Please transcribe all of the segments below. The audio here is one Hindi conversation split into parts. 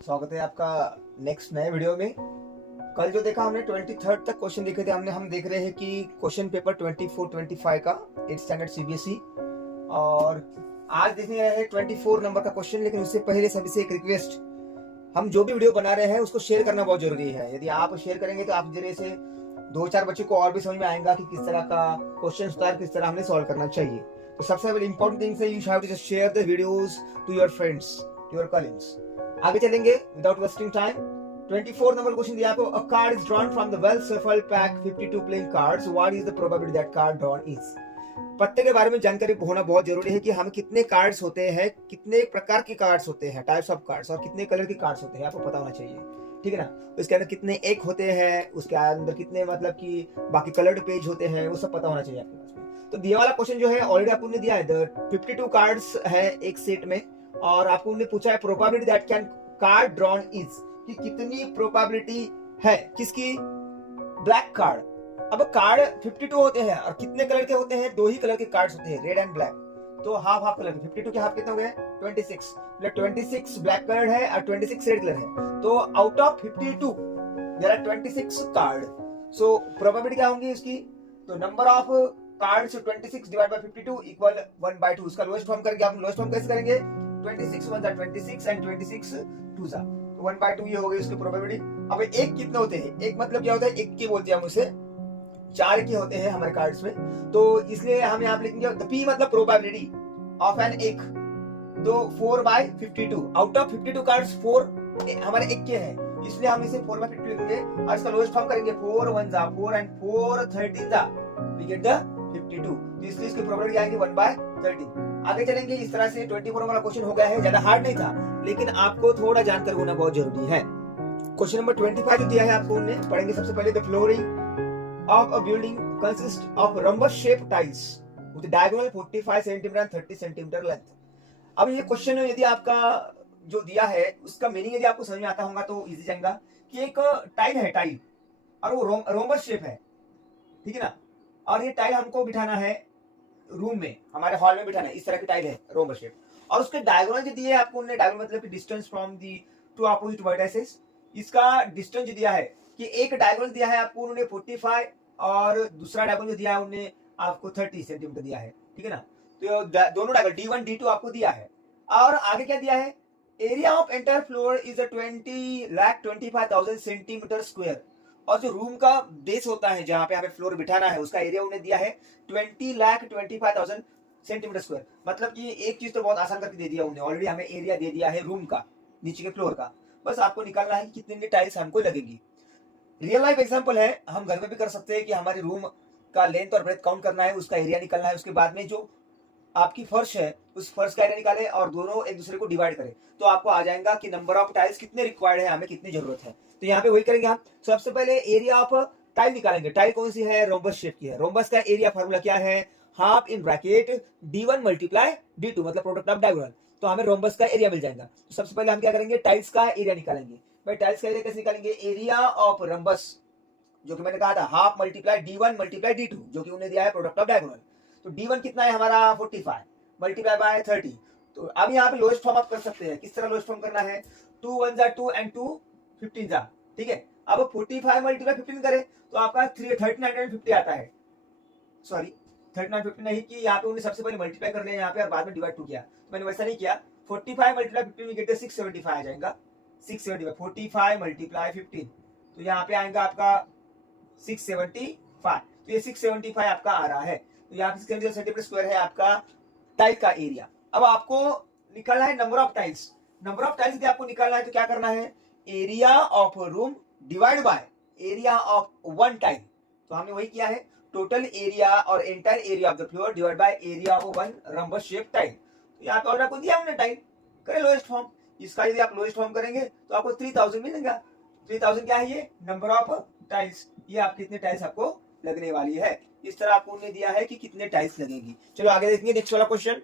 स्वागत है आपका नेक्स्ट नए वीडियो में। कल जो देखा हमने 23rd तक क्वेश्चन देखे थे। हम देख रहे हैं कि क्वेश्चन पेपर 24-25 का 8th स्टैंडर्ड सीबीएसई, और आज देखने रहे हैं 24 नंबर का क्वेश्चन। लेकिन उससे पहले सभी से एक रिक्वेस्ट, हम जो भी वीडियो बना रहे हैं उसको शेयर करना बहुत जरूरी है। यदि आप शेयर करेंगे तो आप जरिए से 2-4 बच्चों को और भी समझ में आएगा कि किस तरह का क्वेश्चन होता है, किस तरह हमने सॉल्व करना चाहिए। तो सबसे पहले इंपॉर्टेंट थिंग है you have to just share the videos to your friends, to your colleagues. आगे चलेंगे without wasting time. 24 number question दिया आपको, a card is drawn from the well shuffled pack 52 playing cards, what is the probability that card drawn is. पत्ते के बारे में जानकारी होना बहुत जरूरी है कि हम कितने कार्ड्स होते हैं, कितने प्रकार के कार्ड्स होते हैं, टाइप्स ऑफ कार्ड्स, और कितने कलर के कार्ड्स होते हैं, आपको पता होना चाहिए। ठीक है ना। उसके अंदर कितने एक होते हैं, उसके अंदर कितने मतलब कि बाकी कलर्ड पेज होते हैं, वो सब पता होना चाहिए आपके पास में। तो दिया वाला क्वेश्चन जो है ऑलरेडी आपको दिया है, 52 कार्ड्स है एक सेट में, और आपको उन्होंने पूछा है probability that can card drawn is, कि कितनी प्रोबेबिलिटी है किसकी, ब्लैक कार्ड। अब कार्ड 52 होते हैं और कितने कलर के होते हैं, 2 ही कलर के कार्ड्स होते हैं, रेड एंड ब्लैक। तो हाफ हाफ कलर के 52 के हाफ कितने हो गए, 26। 26 ब्लैक कलर है और 26 रेड कलर है। तो out of 52 there are 26 card. So probability क्या होंगी इसकी, तो number of cards 26 divide by 52 equal 1/2। उसका लोएस्ट फॉर्म करके आप लोएस्ट फॉर्म कैसे करेंगे, 26 1 जा 26 एंड 26 2 जा, तो 1/2 ये हो गई उसकी प्रोबेबिलिटी। अब एक कितने होते हैं, एक मतलब क्या होता है, एक के बोलते हैं हम उसे, 4 के होते हैं हमारे कार्ड्स में। तो इसलिए हम यहाँ पे लिखेंगे P मतलब प्रोबेबिलिटी ऑफ एन एक, तो 4/52। आउट ऑफ 52 कार्ड्स 4 हमारे एक के हैं, इसलिए हम इसे 4/52 लिखेंगे और इसका लोएस्ट फॉर्म करेंगे 4 1 जा 4 एंड 4 13 जा, वी गेट द 52। तो इसलिए इसकी प्रोबेबिलिटी आएगी 1/13। आगे चलेंगे। इस तरह से 24 वाला क्वेश्चन हो गया है, ज्यादा हार्ड नहीं था, लेकिन आपको थोड़ा जानकारी होना बहुत जरूरी है। क्वेश्चन नंबर 25 जो दिया है आपको, उन्हें पढ़ेंगे। सबसे पहले the flooring of a building consists of rhombus shaped tiles with diagonal 45 cm and 30 cm length। अब ये क्वेश्चन यदि आपका जो दिया है उसका मीनिंग यदि आपको समझ में आता होगा तो इजी जाएगा कि एक टाइल है, टाइल, और वो रोम्बस शेप है, ठीक है ना। और ये टाइल हमको बिठाना है रूम में, हमारे हॉल में बिठाना है, इस तरह की टाइल है रोम्बस शेप। और उसके डायगोनल जो दिए आपको उन्होंने, डायगोनल मतलब कि distance from the two opposite vertices. इसका डिस्टेंस जो दिया है कि एक डायगोनल दिया है आपको उन्होंने 45 और दूसरा डायगोनल जो दिया है उन्होंने आपको 30 सेंटीमीटर दिया है, ठीक है ना। तो दोनों डायगोनल D1 D2 आपको दिया है। और आगे क्या दिया है, area of entire floor is 20,25,000 centimetre square. और जो रूम का बेस होता है जहां पे हमें फ्लोर बिठाना है, उसका एरिया उन्हें दिया है 20,25,000 सेंटीमीटर स्क्वायर। मतलब कि एक चीज तो बहुत आसान करके दे दिया उन्हें, ऑलरेडी हमें एरिया दे दिया है रूम का, नीचे के फ्लोर का। बस आपको निकालना है कि कितनी टाइल्स हमको लगेगी। रियल लाइफ एग्जांपल है, हम घर में भी कर सकते हैं कि हमारे रूम का लेंथ और ब्रेथ काउंट करना है, उसका एरिया निकालना है। उसके बाद में जो आपकी फर्श है उस फर्श का एरिया निकाले और दोनों एक दूसरे को डिवाइड करें, तो आपको आ जाएगा कि नंबर ऑफ टाइल्स कितने रिक्वायर्ड है, हमें कितनी जरूरत है। तो यहाँ पे वही करेंगे हम। सबसे पहले एरिया ऑफ टाइल निकालेंगे। टाइल कौन सी है, रोम्बस शेप की है। रोम्बस का एरिया फार्मूला क्या है, half in bracket D1 multiply D2 मतलब प्रोडक्ट ऑफ डायगोनल। तो हमें रोम्बस का एरिया मिल जाएगा। तो सबसे पहले हम क्या करेंगे, टाइल्स का एरिया निकालेंगे। भाई टाइल्स का एरिया कैसे निकालेंगे, एरिया ऑफ रोम्बस जो कि मैंने कहा था half multiply D1 multiply D2, जो कि उन्हें दिया है प्रोडक्ट ऑफ डायगोनल। तो D1 कितना है हमारा 45 मल्टीप्लाई बाय 30। तो अब यहाँ पे लोएस्ट फॉर्म आप कर सकते हैं। किस तरह लोएस्ट फॉर्म करना है, 2 1 जा 2 एंड 2 15 जा, ठीक है। अब 45 मल्टीप्लाई 15 करें तो आपका 3950 आता है। सॉरी 3950 नहीं, कि यहाँ पे उन्हें सबसे पहले मल्टीप्लाई कर लिया यहाँ पे और बाद में डिवाइड 2 किया, तो मैंने वैसा नहीं किया। 45 मल्टीप्लाई 15 में गेट 675 आ जाएगा, 675 45 मल्टीप्लाई 15, तो यहाँ पे आएगा आपका 675। तो ये 675 आपका आ रहा है। तो यहाँ पे 675 सेंटीमीटर स्क्वायर है आपका टाइल का एरिया। अब आपको निकालना है number of tiles. Number of tiles यदि आपको निकालना है तो क्या करना है, area of room divide by area of one tile. तो हमने वही किया है, टोटल एरिया और entire area of the floor divide by area of one rhombus shape tile. तो यहाँ पे ऑर्डर को दिया हमने टाइल, करें लोएस्ट फॉर्म। इसका यदि आप लोएस्ट फॉर्म करेंगे तो आपको 3000 मिलेगा। 3000 क्या है, ये नंबर ऑफ टाइल्स, ये आप कितने टाइल्स आपको लगने वाली है। इस तरह आपको उन्हें दिया है कि कितने टाइल्स लगेगी। चलो आगे देखेंगे नेक्स्ट वाला क्वेश्चन।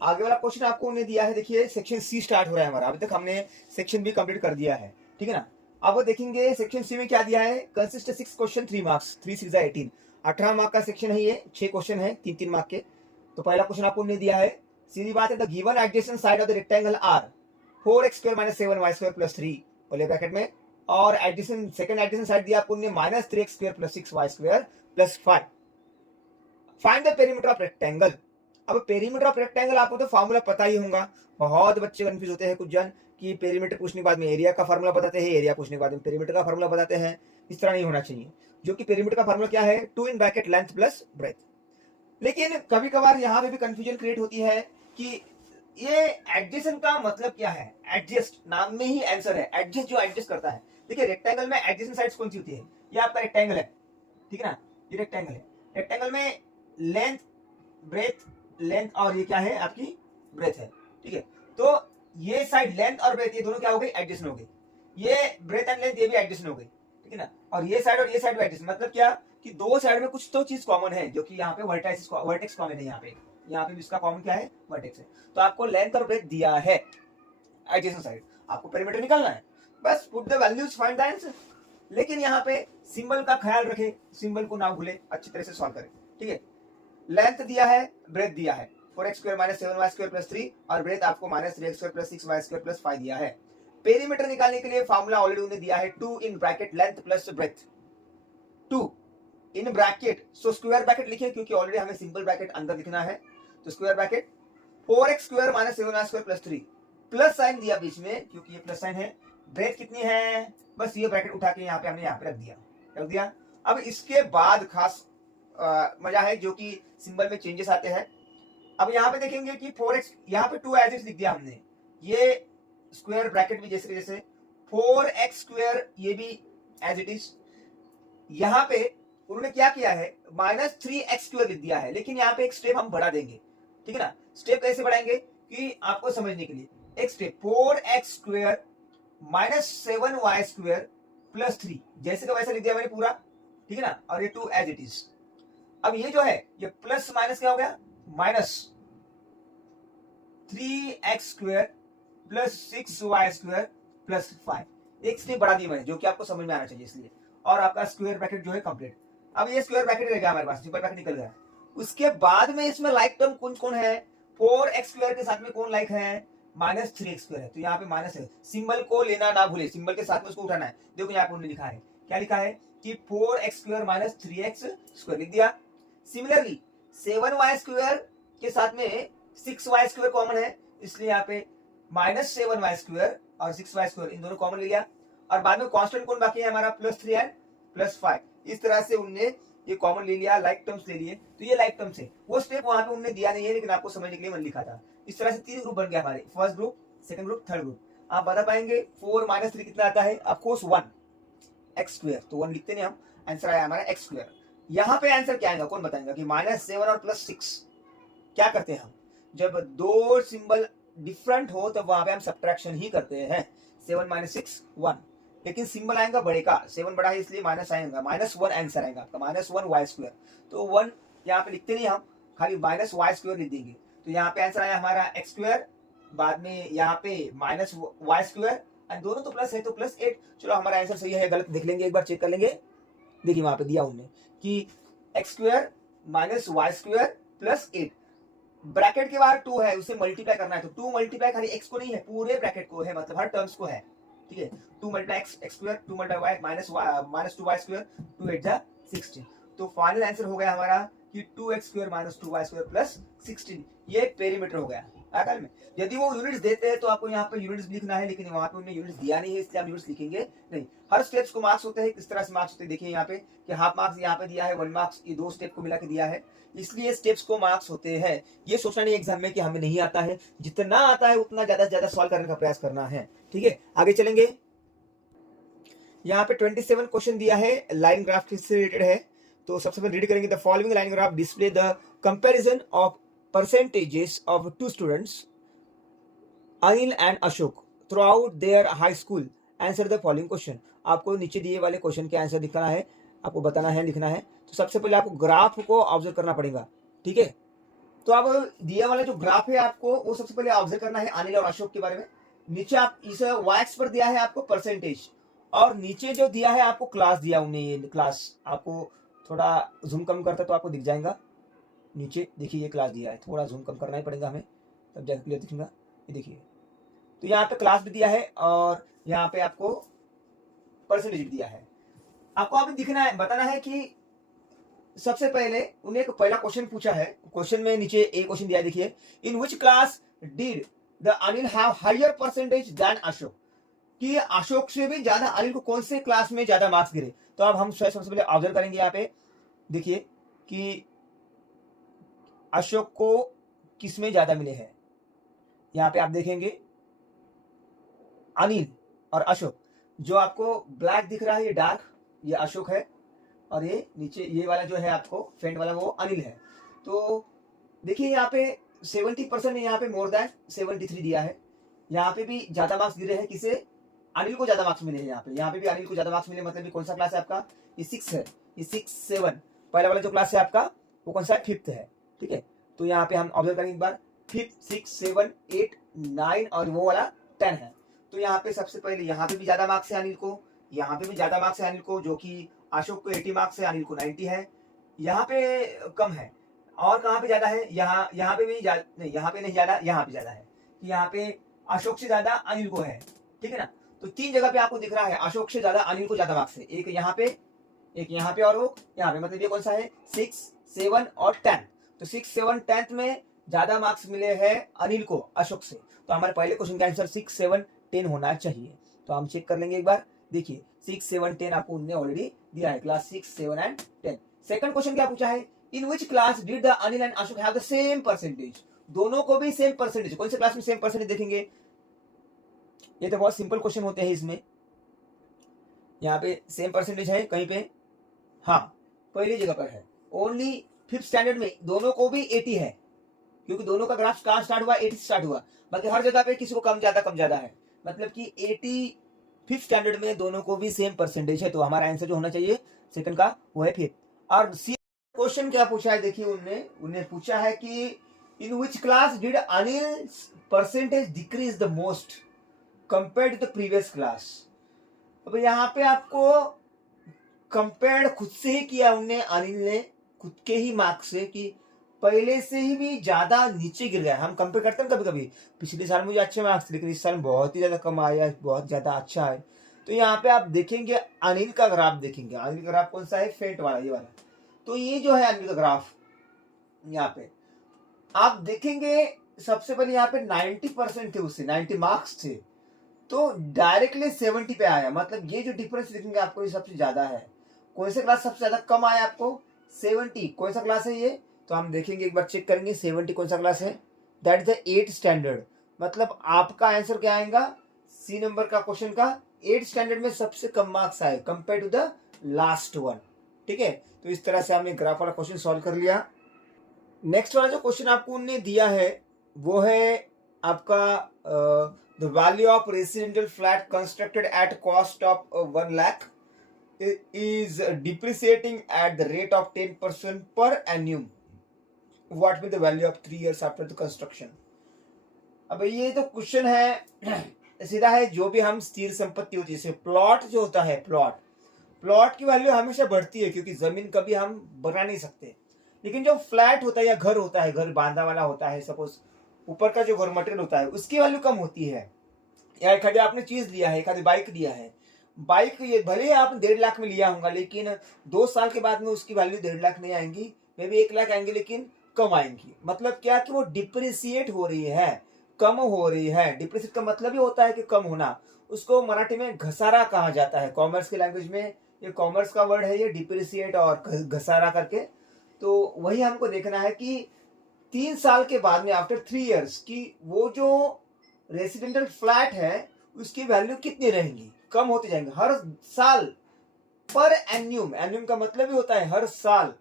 आगे वाला क्वेश्चन आपको उन्हें दिया है, देखिए सेक्शन सी स्टार्ट हो रहा है हमारा। अभी तक हमने सेक्शन बी कंप्लीट कर दिया है, ठीक है ना। अब देखेंगे सेक्शन सी में क्या दिया है, कंसिस्ट 6 क्वेश्चन 3 मार्क्स, 3 6 18, 18 मार्क का सेक्शन है ये, 6 क्वेश्चन है 3 मार्क के। तो पहला क्वेश्चन आपको उन्हें दिया है, सीधी बात है, the given adjacent side of the rectangle are 4x² minus 7y² plus 3 पहले ब्रैकेट में, और एडिशन सेकंड एडिशन साइड दिया आपको minus 3x² plus 6y² plus 5। Find the perimeter of rectangle. अब पेरीमीटर ऑफ रेक्टेंगल आपको तो फॉर्मूला पता ही होगा, बहुत बच्चे कंफ्यूज होते हैं कुछ जन कि पेरीमीटर पूछने के बाद में एरिया का फार्मूला बताते हैं, एरिया पूछने के बाद में पेरीमीटर का फार्मूला बताते हैं। इस तरह नहीं होना चाहिए, जो कि पेरीमीटर का फार्मूला क्या है, 2 in bracket length plus breadth. लेकिन कभी कभार यहाँ पे भी कंफ्यूजन क्रिएट होती है कि ये एडजेसेंट का मतलब क्या है। एडजस्ट नाम में ही आंसर है, एडजस्ट जो एडजस्ट करता है। देखिए रेक्टेंगल में एडजेसेंट साइड्स कौन सी होती है, ये आपका रेक्टेंगल है, ठीक है ना, ये रेक्टेंगल है। रेक्टेंगल में लेंथ ब्रेथ, लेंथ और ये क्या है आपकी ब्रेथ है, ठीक है। तो ये साइड लेंथ और ब्रेथ ये दोनों क्या हो गई, एडजेसेंट हो गई। ये ब्रेथ एंड लेंथ ये भी एडजेसेंट हो गई, ठीक है ना। और ये साइड भी एडजेसेंट, मतलब क्या कि दो साइड में कुछ तो चीज कॉमन है, जो कि यहाँ पे वर्टेक्स कॉमन है। यहाँ पे भी इसका कॉमन क्या है, वर्टेक्स है। तो आपको लेंथ और ब्रेथ दिया है एडजेसेंट साइड, आपको पेरीमीटर निकालना है, बस put the values, find the answer. लेकिन यहाँ पे सिंबल का ख्याल रखें, सिंबल को ना भूले, अच्छी तरह से सॉल्व करें, ठीक है। लेंथ दिया है, ब्रेथ दिया है, 4x² माइनस 7y² प्लस 3, और ब्रेथ आपको minus 3x² plus 6y² plus 5 दिया है। पेरीमीटर निकालने के लिए फॉर्मूला ऑलरेडी उन्होंने दिया है, 2 in bracket length plus breadth, 2 in bracket, so square bracket लिखे क्योंकि ऑलरेडी हमें सिंपल ब्रैकेट अंदर लिखना है, तो square bracket 4x² minus 7y² plus 3, plus sign दिया बीच में क्योंकि ये प्लस साइन है। ब्रेथ कितनी है, बस ये ब्रैकेट उठा के हमने यहाँ पे रख दिया। अब इसके बाद खास मजा है जो कि सिंबल में चेंजेस आते हैं। अब यहाँ पे देखेंगे कि 4x, यहाँ पे 2 एज इट लिख दिया हमने, ये स्क्वायर ब्रैकेट भी जैसे 4x² ये भी एज इट इज। यहाँ पे उन्होंने क्या किया है, माइनस 3x² लिख दिया है, लेकिन यहाँ पे एक स्टेप हम बढ़ा देंगे, ठीक है ना। स्टेप कैसे बढ़ाएंगे कि आपको समझने के लिए, एक step 4x² minus 7y² plus 3, जैसे का वैसा लिख दिया मैंने पूरा, ठीक है ना, और ये 2 एज इट इज। अब ये जो है ये प्लस माइनस क्या हो गया, minus 3x² plus 6y² plus 5, एक स्टेप बढ़ा दी मैंने, जो कि आपको समझ में आना चाहिए इसलिए। और आपका स्क्वायर ब्रैकेट जो है कंप्लीट। अब ये स्क्वायर ब्रैकेट रह गया हमारे पास, सिंपल ब्रैकेट निकल गया। उसके बाद में इसमें लाइक टर्म कौन कौन है, 4x² के साथ में कौन लाइक है, माइनस 3x² है, तो यहाँ पे माइनस है। सिंबल को लेना ना भूले, सिंबल के साथ में उसको उठाना है। देखो यहाँ पे उन्होंने लिखा है, क्या लिखा है कि 4x² माइनस 3x² लिख दिया। सिमिलरली 7y² के साथ में 6y² कॉमन है, इसलिए यहाँ पे माइनस 7y² और 6y² इन दोनों कॉमन ले लिया। और बाद में कांस्टेंट कौन बाकी है हमारा, प्लस 3 एंड प्लस 5। इस तरह से उनने ये कॉमन ले लिया, लाइक टर्म्स ले लिए, तो ये लाइक टर्म्स है। वो स्टेप वहां पे उन्होंने दिया नहीं है, लेकिन आपको समझने के लिए मैंने लिखा था। इस तरह से 3 ग्रुप बन गया हमारे, first group, second group, third group. आप बता पाएंगे 4 माइनस 3 कितना आता है, ऑफकोर्स 1 x², तो 1 लिखते नहीं हम, आंसर आया हमारा x²। यहाँ पे आंसर क्या आएगा, कौन बताएगा कि माइनस 7 और प्लस 6 क्या करते हैं हम, जब दो सिंबल डिफरेंट हो तो वहां पे हम सब्ट्रैक्शन ही करते हैं। 7 माइनस 6 1, लेकिन सिंबल आएगा बड़े का, 7 बड़ा है इसलिए माइनस आएगा, -1 आंसर आएगा आपका, -1 y²। तो 1 यहाँ पे लिखते नहीं हम, खाली -y² लिख देंगे। तो यहाँ पे आंसर आया हमारा x², बाद में यहाँ पे -y², एंड दोनों तो प्लस है तो प्लस 8। चलो हमारा आंसर सही है गलत देख लेंगे, एक बार चेक कर लेंगे। देखिए वहां पे दिया उन्होंने कि x² minus y² plus 8, bracket के बाहर 2 है, उसे मल्टीप्लाई करना है, तो 2 मल्टीप्लाई खाली x को नहीं है, पूरे ब्रैकेट को है, मतलब हर टर्म्स को है, ठीक है। 2 multiply x², 2 multiply minus 2y², 2 8 जा 16। तो फाइनल आंसर हो गया हमारा कि 2x² माइनस 2y² प्लस 16, ये पेरीमीटर हो गया अकल में। यदि वो यूनिट्स देते हैं तो आपको यहाँ पे यूनिट्स लिखना है, लेकिन वहां पे उन्होंने यूनिट्स दिया नहीं है, इसलिए हम यूनिट्स लिखेंगे नहीं। हर स्टेप्स को मार्क्स होते हैं, किस तरह से मार्क्स होते हैं देखिए यहाँ पे कि हाफ मार्क्स यहाँ पे दिया है, 1 मार्क्स, ये 2 स्टेप को मिला के दिया है, इसलिए स्टेप्स को मार्क्स होते हैं। ये सोचना नहीं एग्जाम में कि हमें नहीं आता है, जितना आता है उतना ज्यादा से ज्यादा सॉल्व करने का प्रयास करना है, ठीक है। आगे चलेंगे, यहाँ पे 27 क्वेश्चन दिया है, लाइन ग्राफ से रिलेटेड है। तो सबसे पहले रीड करेंगे, the following line graph display the comparison of percentages of 2 students Anil and Ashok throughout their high school, answer the following question. आपको नीचे दिए वाले क्वेश्चन के आंसर लिखना है, आपको बताना है, लिखना है। तो सबसे पहले आपको ग्राफ को ऑब्जर्व करना पड़ेगा, ठीक है। तो अब दिया वाला जो ग्राफ है आपको वो सबसे पहले ऑब्जर्व करना है अनिल और अशोक के बारे में। नीचे आप इस y पर दिया है आपको परसेंटेज, और नीचे जो दिया है आपको क्लास दिया उन्हें, ये क्लास आपको थोड़ा जूम कम करता तो आपको दिख जाएगा। नीचे देखिए ये क्लास दिया है, थोड़ा जूम कम करना ही पड़ेगा हमें, तब जाकर क्लियर दिखेगा। ये देखिए, तो यहाँ पे क्लास भी दिया है और यहाँ पे आपको परसेंटेज भी दिया है। आपको अभी दिखना है, बताना है कि सबसे पहले उन्हें एक पहला क्वेश्चन पूछा है। क्वेश्चन में नीचे एक क्वेश्चन दिया है, देखिए, in which class did the Anil have higher percentage than Ashok, कि अशोक से भी ज्यादा अनिल को कौन से क्लास में ज्यादा मार्क्स गिरे। तो अब हम सबसे पहले ऑब्जर्व करेंगे, यहाँ पे देखिए कि अशोक को किस में ज्यादा मिले हैं। यहाँ पे आप देखेंगे अनिल और अशोक, जो आपको ब्लैक दिख रहा है ये डार्क, ये अशोक है, और ये नीचे ये वाला जो है आपको फेंट वाला वो अनिल है। तो देखिए यहाँ पे 70% यहाँ पे मोर देन 73 दिया है। यहाँ पे भी ज्यादा मार्क्स गिरे हैं, किसे, अनिल को ज्यादा मार्क्स मिले हैं। यहाँ पे भी अनिल को ज्यादा मार्क्स मिले, मतलब ये कौन सा क्लास है आपका, ये 6 है, ये 6 7 पहला वाला जो क्लास है आपका वो कौन सा है, 5th है। ठीक है, तो यहाँ पे हम ऑब्जर्व करेंगे एक बार, 5th 6 7 8 9 और वो वाला 10 है। तो यहाँ पे सबसे पहले यहाँ पे भी ज्यादा मार्क्स है अनिल को, यहाँ पे भी ज्यादा मार्क्स है अनिल को, जो कि अशोक को 80 मार्क्स है, अनिल को 90 है। यहाँ पे कम है, और कहाँ पे ज्यादा है, यहाँ पे भी नहीं, यहाँ पे नहीं ज्यादा, यहाँ पे ज्यादा है। यहाँ पे अशोक से ज्यादा अनिल को है, ठीक है ना। तो 3 जगह पे आपको दिख रहा है अशोक से ज्यादा अनिल को ज्यादा मार्क्स है, एक यहाँ पे, एक यहाँ पे और वो यहाँ पे, मतलब ये कौन सा है, 6 7 और 10। तो 6 7 10 में ज्यादा मार्क्स मिले हैं अनिल को अशोक से। तो हमारे पहले क्वेश्चन का आंसर 6 7 10 होना चाहिए। तो हम चेक कर लेंगे एक बार, देखिए 6 7 10 आपको उन्होंने ऑलरेडी दिया है, क्लास 6 7 एंड 10। सेकंड क्वेश्चन क्या पूछा है, in which class did the Anil and Ashok have the same percentage, दोनों को भी सेम परसेंटेज, कौन से क्लास में सेम परसेंटेज देखेंगे। ये तो बहुत सिंपल क्वेश्चन होते हैं इसमें, यहाँ पे सेम परसेंटेज है कहीं पे, हाँ पहली जगह पर है, ओनली 5th स्टैंडर्ड में दोनों को भी 80 है, क्योंकि दोनों का ग्राफ कहाँ स्टार्ट हुआ, 80 स्टार्ट हुआ। बाकी हर जगह पे किसी को कम ज्यादा है, मतलब कि 85th स्टैंडर्ड में दोनों को भी सेम परसेंटेज है। तो हमारा आंसर जो होना चाहिए सेकंड का वो है 5th। और सी क्वेश्चन क्या पूछा है, देखिए उन्होंने पूछा है कि in which class did Anil percentage decrease the most compared to the previous class. अब यहाँ पे आपको कंपेयर खुद से ही किया उनने, अनिल ने खुद के ही मार्क्स से, कि पहले से ही भी ज्यादा नीचे गिर गया। हम कंपेयर करते हैं कभी कभी, पिछले साल मुझे अच्छे मार्क्स लेकिन इस साल बहुत ही ज्यादा कम आया, बहुत ज्यादा अच्छा है। तो यहाँ पे आप देखेंगे अनिल का ग्राफ, देखेंगे अनिल का ग्राफ कौन सा है, फेंट वाला, ये वाला। तो ये जो है अनिल का ग्राफ, यहाँ पे आप देखेंगे सबसे पहले यहाँ पे 90% थे, उससे 90 मार्क्स थे, तो डायरेक्टली 70 पे आया। मतलब ये जो डिफरेंस देखेंगे आपको ये सबसे ज्यादा है। कौन सा क्लास सबसे ज्यादा कम आया आपको, 70। कौन सा क्लास है ये, तो हम देखेंगे एक बार, चेक करेंगे 70 कौन सा क्लास है, that is the 8th standard. मतलब आपका आंसर क्या आएगा, सी नंबर का क्वेश्चन का 8th स्टैंडर्ड में सबसे कम मार्क्स आए compare to the last one. ठीक है, तो इस तरह से हमने ग्राफ वाला क्वेश्चन सॉल्व कर लिया। नेक्स्ट वाला जो क्वेश्चन आपको उन्होंने दिया है वो है आपका the value of residential flat constructed at cost of 1 lakh is depreciating at the rate of 10% per annum. What will the value of 3 years after the construction? अब ये तो क्वेश्चन है सीधा है, जो भी हम स्थिर संपत्ति होती है, जैसे प्लॉट जो होता है, प्लॉट की वैल्यू हमेशा बढ़ती है, क्योंकि जमीन कभी हम बना नहीं सकते। लेकिन जो फ्लैट होता है या घर होता है, घर बांधा वाला होता है, सपोज ऊपर का जो घर मटेरियल होता है उसकी वैल्यू कम होती है। या एक आधी आपने चीज लिया है, एक आधी बाइक लिया है, बाइक ये भले ही आप 1.5 लाख में लिया होगा, लेकिन 2 साल के बाद में उसकी वैल्यू 1.5 लाख नहीं आएंगी, मे भी 1 लाख आएंगे, लेकिन कम आएंगी। मतलब क्या कि वो डिप्रिसिएट हो रही है, कम हो रही है। डिप्रिसिएट का मतलब ही होता है कि कम होना, उसको मराठी में घसारा कहा जाता है, कॉमर्स की लैंग्वेज में ये कॉमर्स का वर्ड है ये, डिप्रिसिएट और घसारा करके। तो वही हमको देखना है कि 3 साल के बाद में, आफ्टर 3 इयर्स, की वो जो रेसिडेंशियल फ्लैट है उसकी वैल्यू कितनी रहेंगी, कम होते जाएंगे हर साल, पर एन्यूम, एन्यूम का मतलब ही होता है हर साल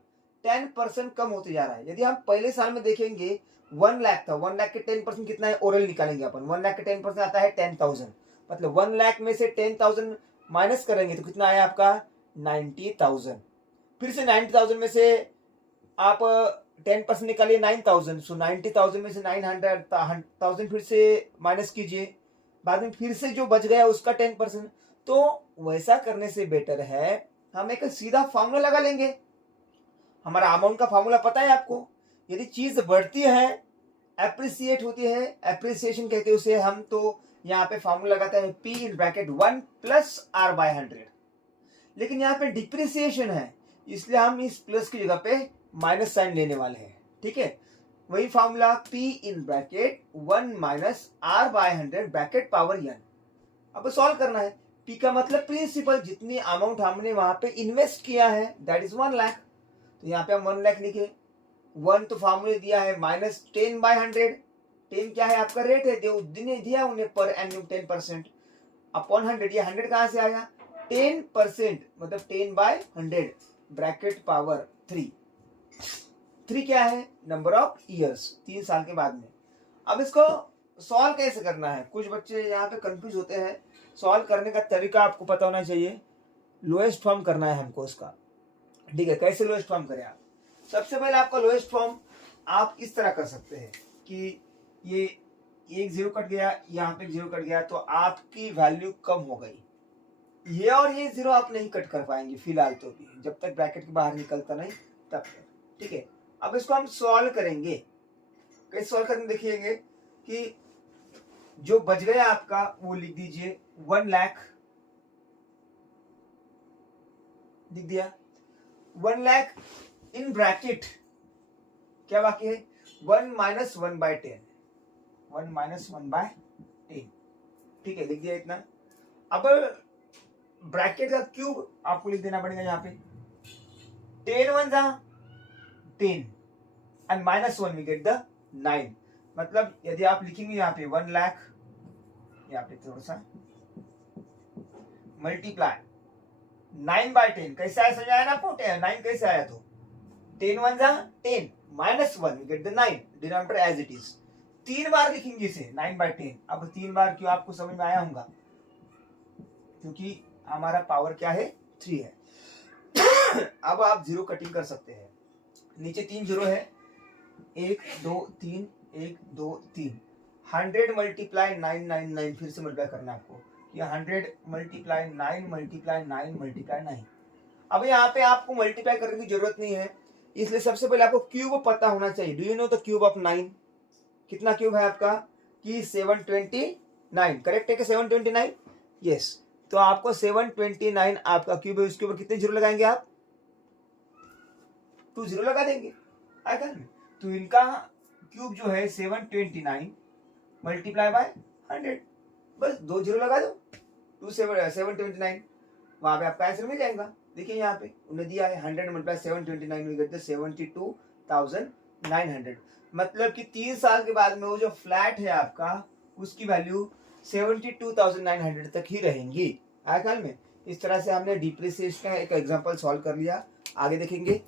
10% कम होते जा रहा है। यदि हम पहले साल में देखेंगे 1 लाख था, 1 लाख के 10% कितना है, ओरल निकालेंगे अपन, 1 लाख के 10% आता है 10,000, मतलब 1 लाख में से 10,000 माइनस करेंगे तो कितना आया आपका 90,000। फिर से 90,000 में से आप 10% निकालिए 9,000, सो 90,000 में से 900,000 फिर से माइनस कीजिए, बाद में फिर से जो बच गया उसका 10%। तो वैसा करने से बेटर है हम एक सीधा फॉर्मूला लगा लेंगे। हमारा अमाउंट का फॉर्मूला पता है आपको, यदि चीज बढ़ती है, एप्रिसिएट होती है, एप्रिसिएशन कहते हैं उसे हम, तो यहाँ पे फॉर्मूला लगाते हैं P in bracket 1 plus R by 100, लेकिन यहाँ पे डिप्रिसिएशन है इसलिए हम इस प्लस की जगह पे माइनस साइन लेने वाले हैं, ठीक है। वही formula P in bracket 1 minus R by 100 bracket power n। अब सॉल्व करना है। P का मतलब प्रिंसिपल, जितनी अमाउंट हमने वहां पे इन्वेस्ट किया है दैट इज 1 लाख, तो यहाँ पे हम 1 लाख लिखे। 1 तो फॉर्मूले दिया है माइनस 10 बाय 100, 10 क्या है आपका रेट है, दिया उन्हें पर एनुअल 10% अपॉन 100, ये 100 कहाँ से आया, 10% मतलब 10 बाय 100 ब्रैकेट पावर 3। 3 क्या है, नंबर ऑफ ईयर्स, 3 साल के बाद में। अब इसको सॉल्व कैसे करना है, कुछ बच्चे यहाँ पे कंफ्यूज होते हैं। सॉल्व करने का तरीका आपको पता होना चाहिए। लोएस्ट फॉर्म करना है हमको उसका, ठीक है। कैसे लोएस्ट फॉर्म करें आप, सबसे पहले आपका लोएस्ट फॉर्म आप इस तरह कर सकते हैं कि ये एक जीरो कट गया, यहाँ पे जीरो कट गया, तो आपकी वैल्यू कम हो गई। ये और ये जीरो आप नहीं कट कर पाएंगे फिलहाल, तो भी जब तक ब्रैकेट के बाहर निकलता नहीं तब तक, ठीक है। अब इसको हम सॉल्व करेंगे। कैसे सॉल्व करेंगे देखिएगा कि जो बच गया आपका वो लिख दीजिए 1 लाख, लिख दिया 1 लाख इन ब्रैकेट, क्या बाकी है 1 माइनस 1 बाय 10, 1 माइनस 1 बाय 10, ठीक है, लिख दिया इतना। अब ब्रैकेट का क्यूब आपको लिख देना पड़ेगा यहाँ पे, 10 1 जा 10 and minus 1 we get the 9, मतलब यदि आप लिखेंगे यहाँ पे 1 लाख, यहाँ पे थोड़ा सा मल्टीप्लाई 9 बाय 10, कैसे आया समझ आया ना आपको, 9 कैसे आया, तो 10 1 जा 10 minus 1 we get the 9, denominator as it is. 3 बार लिखेंगे इसे 9 बाय 10। अब 3 बार क्यों आपको समझ में आया होगा, क्योंकि हमारा पावर क्या है 3 है। अब आप जीरो कटिंग कर सकते हैं, नीचे 3 जीरो है, 1 2 3 1 2 3, 100 मल्टीप्लाई 999, फिर से मल्टीप्लाई करना है आपको, ये 100 मल्टीप्लाई 9 मल्टीप्लाई 9 मल्टीप्लाई 9। अब यहाँ पे आपको मल्टीप्लाई करने की जरूरत नहीं है, इसलिए सबसे पहले आपको क्यूब पता होना चाहिए। Do you know the cube of 9, कितना क्यूब है आपका कि 729, करेक्ट है कि 729, यस। तो आपको 729 आपका क्यूब है, उसके ऊपर कितने जीरो लगाएंगे आप, 2 जीरो लगा देंगे, आएगा ना। तो इनका क्यूब जो है 729 मल्टीप्लाई बाय 100, बस 2 जीरो लगा दो, 729, वहां पे आपका आंसर मिल जाएगा। देखिए यहाँ पे उन्हें दिया है 100 मल्टीप्लाई 729 वी गेट द 72,900, मतलब कि 3 साल के बाद में वो जो फ्लैट है आपका उसकी वैल्यू 72,900 तक ही रहेंगी, आया ख्याल में। इस तरह से हमने डिप्रिसिएशन का एक एग्जांपल सॉल्व कर लिया। आगे देखेंगे,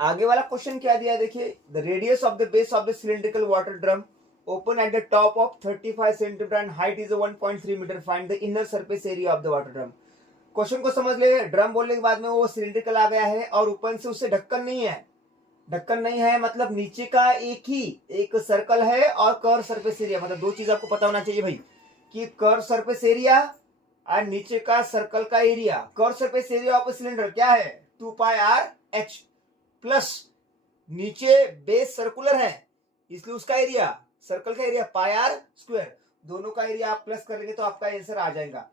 आगे वाला क्वेश्चन क्या दिया देखिए, the radius of the base of the cylindrical water drum open at the top of 35 centimetre and height is 1.3 metre, find the inner surface area of the water drum. Question को समझ ले, ड्रम बोलने के बाद में वो सिलिंड्रिकल आ गया है और ऊपर से उससे ढक्कन नहीं है, ढक्कन नहीं है मतलब नीचे का एक सर्कल है और कर्व सरफेस एरिया, मतलब 2 चीज आपको पता होना चाहिए भाई कि कर्व सरफेस एरिया और नीचे का सर्कल का area. Curve surface area of cylinder क्या है 2 पाई आर एच, प्लस नीचे बेस सर्कुलर है इसलिए उसका एरिया, सर्कल का एरिया पाई आर स्क्वायर, दोनों का एरिया आप प्लस कर लेंगे तो आपका आंसर आ जाएगा।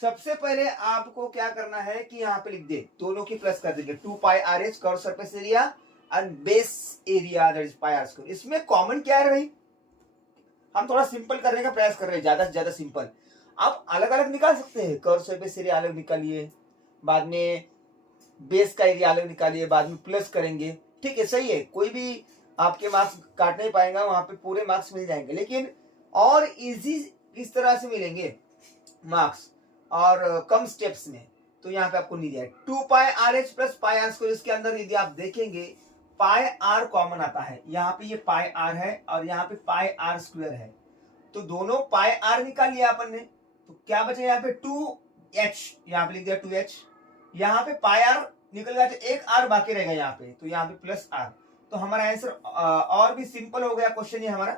सबसे पहले आपको क्या करना है कि यहाँ पे लिख दे, दोनों की प्लस कर देंगे, 2 pi r h curve surface area and base area that is pi r square. इसमें कॉमन क्या है भाई, हम थोड़ा सिंपल करने का प्रयास कर रहे हैं, ज्यादा से ज्यादा सिंपल। आप अलग अलग निकाल सकते हैं, कर्व सरफेस एरिया अलग निकालिए, बाद में बेस का एरिया अलग निकालिए, बाद में प्लस करेंगे, ठीक है सही है, कोई भी आपके मार्क्स काट नहीं पाएगा, वहां पे पूरे मार्क्स मिल जाएंगे। लेकिन और इजी इस तरह से मिलेंगे मार्क्स और कम स्टेप्स में, तो यहाँ पे आपको नहीं दिया है 2 pi r h plus pi r square. इसके अंदर यदि आप देखेंगे पाई आर कॉमन आता है, यहाँ पे ये पाई आर है और यहाँ पे पाई आर स्क्वायर है, तो दोनों पाई आर निकाल लिया अपन ने, तो क्या बचा यहाँ पे 2h, यहाँ पे लिख दिया 2h, यहाँ पे पाई आर निकल गया तो एक आर बाकी रहेगा यहाँ पे, तो यहाँ पे प्लस आर, तो हमारा आंसर और भी सिंपल हो गया क्वेश्चन ये हमारा।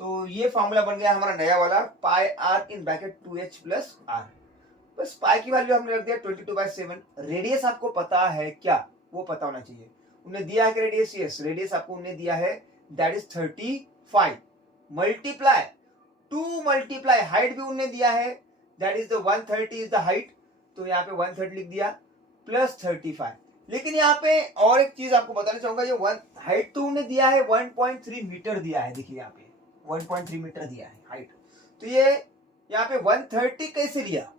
तो ये फॉर्मूला बन गया हमारा नया वाला, pi r in bracket 2h plus r. बस पाई की वैल्यू हमने रख दिया 22/7। रेडियस आपको पता है क्या, वो पता होना चाहिए। उन्हें दिया है कि रेडियस, यस रेडियस आपको उन्हें दिया है that is 35 multiply 2 multiply height भी उन्होंने दिया है, that is the 130 is the height, तो यहाँ पे 130 लिख दिया प्लस 35। लेकिन यहाँ पे और एक चीज आपको बताना चाहूंगा, ये हाइट तो उन्होंने दिया है 1.3 मीटर दिया है, देखिए यहाँ पे 1.3 मीटर दिया है हाइट, तो ये यहाँ पे 130 कैसे लिया?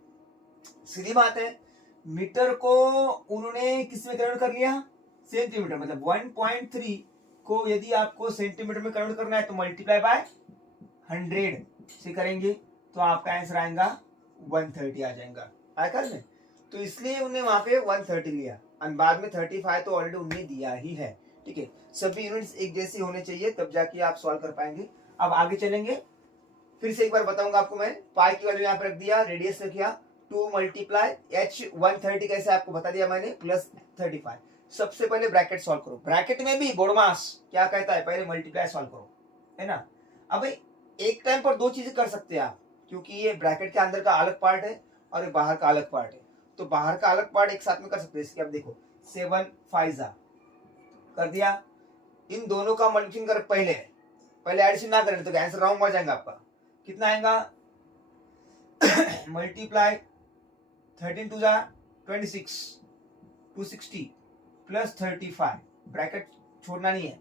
सीधी बात है, मीटर को उन्होंने किस में कन्वर्ट कर लिया? सेंटीमीटर। मतलब 1.3 को यदि आपको सेंटीमीटर में कन्वर्ट करना है तो मल्टीप्लाई बाय 100 से करेंगे तो आपका आंसर आएगा 130 आ जाएगा आकर में। तो इसलिए उन्होंने वहां पे 130 लिया और बाद में 35 तो ऑलरेडी उन्होंने दिया ही है। ठीक है, सभी यूनिट्स एक जैसी होने चाहिए तब जाके आप सॉल्व कर पाएंगे। अब आगे चलेंगे, फिर से एक बार बताऊंगा आपको मैं। पाई की वैल्यू यहाँ पे रख दिया, रेडियस रख दिया 2 मल्टीप्लाई h 130 कैसे आपको बता दिया मैंने प्लस 35। सबसे पहले ब्रैकेट सॉल्व करो, ब्रैकेट में भी बोडमास क्या कहता है, पहले मल्टीप्लाई सॉल्व करो, है ना। अब एक टाइम पर दो चीजें कर सकते हैं आप, क्योंकि ये ब्रैकेट के अंदर का अलग पार्ट है और ये बाहर का अलग पार्ट है, तो बाहर का अलग पार्ट एक साथ में कर सकते हैं। इसके अब देखो 7 5 कर दिया, इन दोनों का मल्टीप्लिकेशन कर, पहले एडिशन ना करें तो आंसर रॉन्ग हो जाएगा आपका। कितना आएगा मल्टीप्लाई 13 2 26 260 प्लस 35, ब्रैकेट छोड़ना नहीं है।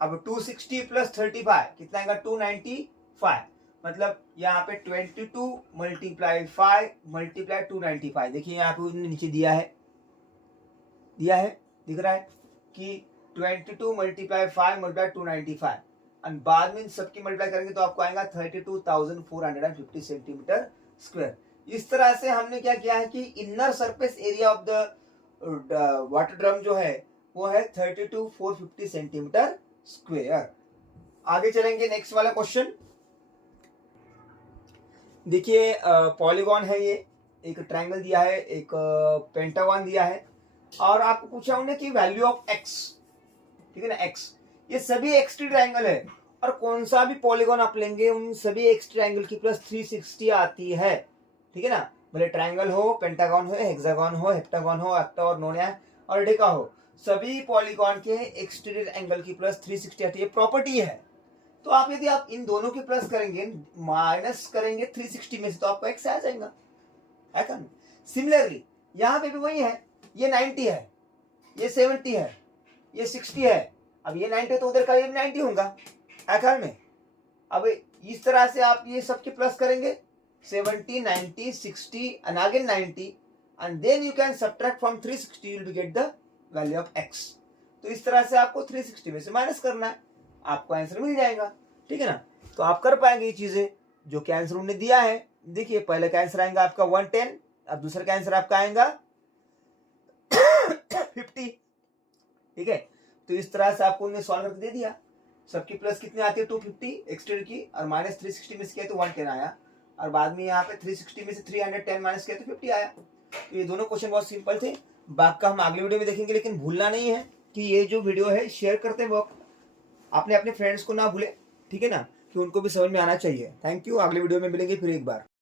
अब 260 प्लस 35 कितना आएगा 295, मतलब यहाँ पे 22 मल्टीप्लाई 5 मल्टीप्लाई 295। देखिए यहाँ पे उन्होंने नीचे दिया है दिख रहा है कि 22 मल्टीप्लाई 5 मल्टीप्लाई 295 और बाद में सबकी मल्टीप्लाई करेंगे तो आपको आएगा 32,450 सेंटीमीटर स्क्वायर। इस तरह से हमने क्या किया है कि inner surface area of the water drum जो है वो है 32,450 सेंटीमीटर स्क्वायर। आगे चलेंगे, नेक्स्ट वाला क्वेश्चन देखिए। पॉलीगॉन है, ये एक ट्रायंगल दिया है, एक पेंटागन दिया है और आपको पूछा उन्होंने कि वैल्यू ऑफ x, ठीक है ना, x, ये सभी एक्स ट्रायंगल है और कौन सा भी पॉलीगॉन आप लेंगे उन सभी एक्स ट्रायंगल की प्लस 360 आती है, ठीक है ना। भले ट्रायंगल हो, पेंटागन हो, हेक्सागन हो, हेप्टागन हो, ऑक्टा और नोनिया और डेका हो, सभी पॉलीगॉन के एक्सटीरियर एंगल की प्लस 360 आती है, प्रॉपर्टी है। तो आप यदि आप इन दोनों की प्लस करेंगे माइनस करेंगे 360 में से तो आपको x आ जाएगा, है क्या। सिमिलरली यहाँ पे भी वही है, ये 90 है, ये 70 है, ये 60 है, अब ये 90 तो उधर का ये 90 होगा आखिर में। अब इस तरह से आप ये सबके प्लस करेंगे 70 90 60 and again 90 and then you can subtract from 360, you will get the value of x। तो इस तरह से आपको 360 में से माइनस करना है, आपको आंसर मिल जाएगा, ठीक है ना। तो आप कर पाएंगे ये चीजें जो कि आंसर उन्होंने दिया है। देखिए पहले का आंसर आएगा आपका 110, अब दूसरे का आंसर आपका आएगा 50, ठीक है। तो इस तरह से आपको उन्होंने सॉल्व करके दे दिया। सबकी प्लस कितनी आती है 250 एक्सटेंड की और माइनस 360 में से किया तो 110 आया और बाद में यहाँ पे 360 में से 310 माइनस किया तो 50 आया। तो ये दोनों क्वेश्चन बहुत सिंपल थे, बाकी का हम अगले वीडियो में देखेंगे। लेकिन भूलना नहीं है कि ये जो वीडियो है शेयर करते वक्त आपने अपने फ्रेंड्स को ना भूले, ठीक है ना, कि उनको भी समझ में आना चाहिए। थैंक यू, अगले वीडियो में मिलेंगे फिर एक बार।